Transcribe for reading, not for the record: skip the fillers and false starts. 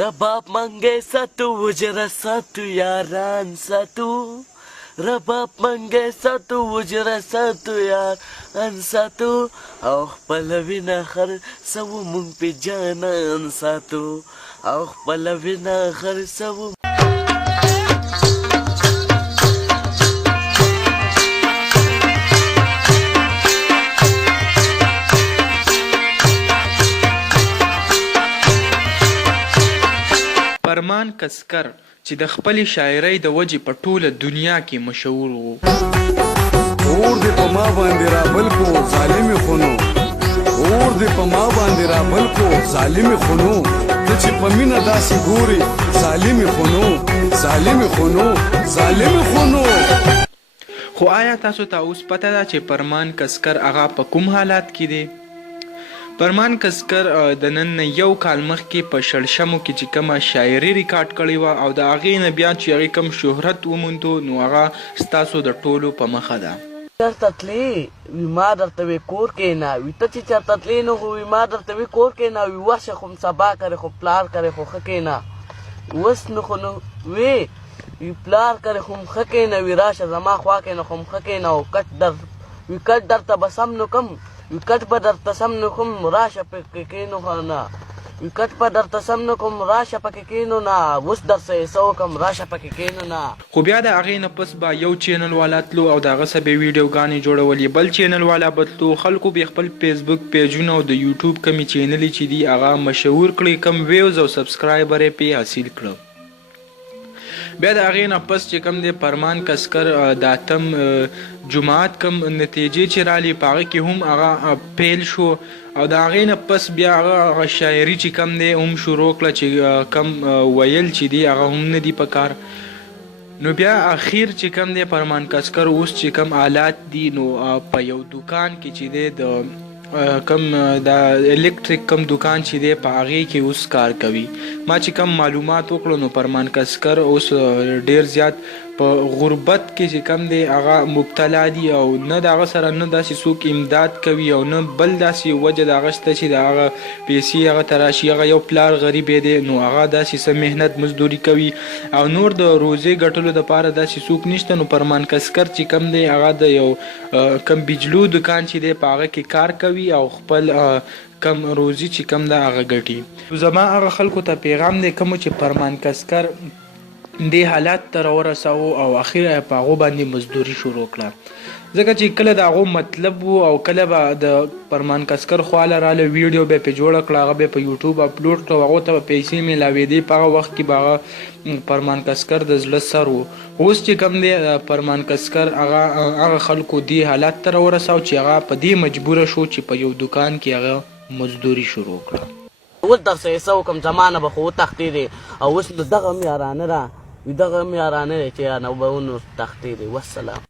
Rabab mangge satu wujra satu yaran satu. Rabab mangge satu wujra satu yaran satu. Auch palawina khar sawu mung pe janan satu. Auch palawina khar sawu. فرمان کسکر چې د خپلې شاعرۍ د وجې په ټوله دنیا کې مشهور و. اور دې په ما باندې رابل کو ظالمې خونو، اور دې په ما باندې رابل کو ظالمې خونو، ته چې په مینه داسې ګورې ظالمې خونو، ظالمې خونو، ظالمې خونو. خو آیا تاسو ته اوس پته ده چې فرمان کسکر هغه په کوم حالات کې دی؟ فرمان کسکر د نن نه یو کال مخکې په شړشمو کې چې کومه شاعري ریکارډ کړې وه او د هغې نه بیا چې هغې کوم شهرت وموندو نو هغه ستاسو د ټولو په مخه ده. چرته تلې وي ما درته وې کور کښېنه وي ته چې چرته تلې نو خو وي ما درته وې کور کښېنه وي ورشه خو سبا کرې خو پلار کرې خو ښه کښېنه اوس نو خو نو وې وي پلار کرې خو ښه کښېنه وي راشه زما خوا کښېنه خو ښه کښېنه او کټ درته به سم نو کم وکټ په درته سم نه کوم راشه پکې کښېنو نه وکټ په درته سم نه کوم راشه پکې کښېنو نه اوس درسه یې څه وکړم راشه پکې کښېنو نه. خو بیا د هغې نه پس به یو چینل والا تلو او د هغه څه به ویډیوګانې جوړولې، بل چینل والا به تلو، خلکو به خپل فیسبوک پیجونه او د یوټیوب کمې چینلې چې دي هغه مشهور کړي، کم ویوز او سبسکرایبر یې پې حاصل کړه. بیا د هغې نه پس چې کوم دی فرمان کسکر د اتم جماعت کم نتیجې چې رالې په هغه کې هم هغه پیل شو او د هغې نه پس بیا هغه شاعري چې کم دی هم شروع کړه چې کم ویل چې دی هغه هم نه دي په کار. نو بیا اخیر چې کم دی فرمان کسکر اوس چې کم آلات دي نو په یو دکان کې چې دی د کم د الکتریک کم دکان چې دی په هغې کې اوس کار کوي. ما چې کم معلومات وکړو نو فرمان کسکر اوس ډیر زیات په غربت کې چې کم دی هغه مبتلا دي او نه د هغه سره نه داسې څوک امداد کوي او نه بل داسې وجه د هغه شته چې د هغه پیسې هغه ته راشي. هغه یو پلار غریب دی نو هغه داسې څه محنت مزدوري کوي او نور د روزې ګټلو دپاره داسې څوک نشته. نو فرمان کسکر چې کم دی هغه د یو کم بجلو دکان چې دی په هغه کې کار کوي او خپل کم روزي چې کم ده هغه ګټي. زما هغه خلکو ته پیغام دی کومو چې فرمان کسکر دې حالات ته راورساوه او اخر په هغو باندې مزدوري شروع کړه، ځکه چې کله د هغو مطلب و او کله به د فرمان کسکر خواله راله ویډیو به یې پې جوړه کړه هغه به یې په یوټیوب اپلوډ کړه او هغو ته به پیسې میلاوېدې. په هغه وخت کې به هغه فرمان کسکر د زړه سر و. اوس چې کوم دی فرمان کسکر هغه خلکو دې حالات ته راورساو چې هغه په دې مجبوره شو چې په یو دکان کې هغه مزدوري شروع کړه. اوس درسه یې څه وکړم زمانه به خو وتښتېدې او اوس نو دغه هم یارانه ده دغه هم یارانه دی چې نو به نو تښتېدې. والسلام.